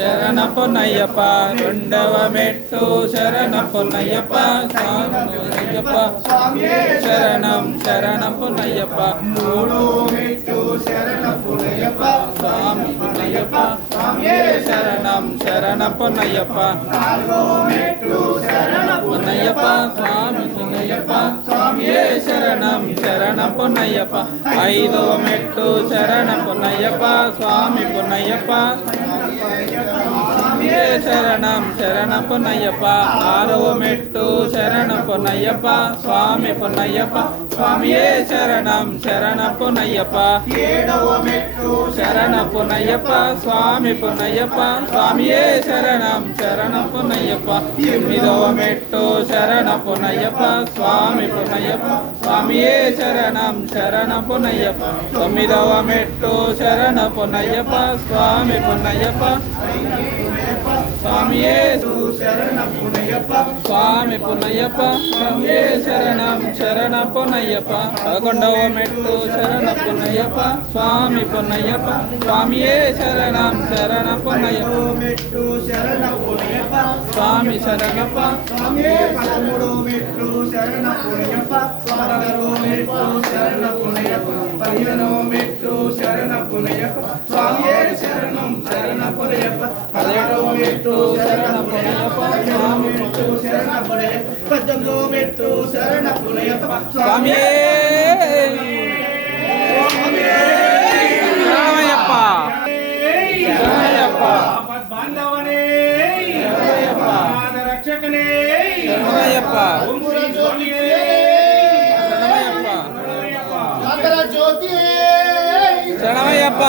శరణ పొన్నయ్యప్ప రెండవ మెట్టు శరణ పొన్నయ్యప్ప అయ్యప్ప శరణం శరణ పొన్నయ్యప్ప మూడో మెట్టు శరణ పొన్నయ్యప్ప స్వామి పొన్నయ్యప్ప శరణం శరణ పొన్నయ్యప్ప నాలుగో మెట్టు శరణ పొన్నయ్యప్ప స్వామి పొన్నయ్యప్ప స్వామియే శరణం శరణ పొన్నయ్యప్ప ఐదవ మెట్టు శరణ పొన్నయ్యప్ప స్వామి పొన్నయ్యప్ప స్వామియే శరణం శరణ పొన్నయ్యప్ప ఆరవ మెట్టు శరణ పొన్నయ్యప్ప స్వామి పొన్నయ్యప్ప స్వామియే శరణం శరణ పొన్నయ్యప్ప ఏడవ మెట్టు శరణ పొన్నయ్యప్ప స్వామి పొన్నయ్యప్ప స్వామియే శరణం శరణ పొన్నయ్యప్ప ఎనిమిదవ మెట్టు శరణ పొన్నయ్యప్ప స్వామి పొన్నయ్యప్ప స్వామియే శరణం శరణ పొన్నయ్యప్ప తొమ్మిదవ మెట్టు శరణ పొన్నయ్యప్ప స్వామి పొన్నయ్యప్ప స్వామియే శరణ పొన్నయ్యప్ప స్వామి పొన్నయ్యప్ప స్వామియే శరణం శరణ పొన్నయ్యప్ప పదకొండవ మెట్టు శరణ పొన్నయ్యప్ప స్వామి పొన్నయ్యప్ప స్వామియే శరణం శరణ పొన్నయ్యప్ప మెట్టు శరణ పొన్నయ్యప్ప స్వామి శరణప్ప స్వామియే పదమూడో మెట్టు శరణ పొన్నయ్యప్ప పద్నాలుగో మెట్టు శరణ పొన్నయ్యప్ప పదిహేనో మెట్టు శరణ పొన్నయ్యప్ప స్వామియే శరణం శరణ పొన్నయ్యప్ప పదిహేడో మెట్టు శరణ పొన్నయ్యప్ప స్వామి మెట్టు శరణ పొన్నయ్యప్ప పద్దెనిమిదో మెట్టు శరణ పొన్నయ్యప్ప స్వామియే శరణమయ్యప్ప శరణమయ్యప్ప బాంధవనే శరణమయ్యప్ప రక్షకనే శరణమయ్యప్ప జ్యోతి శరణమయ్యప్ప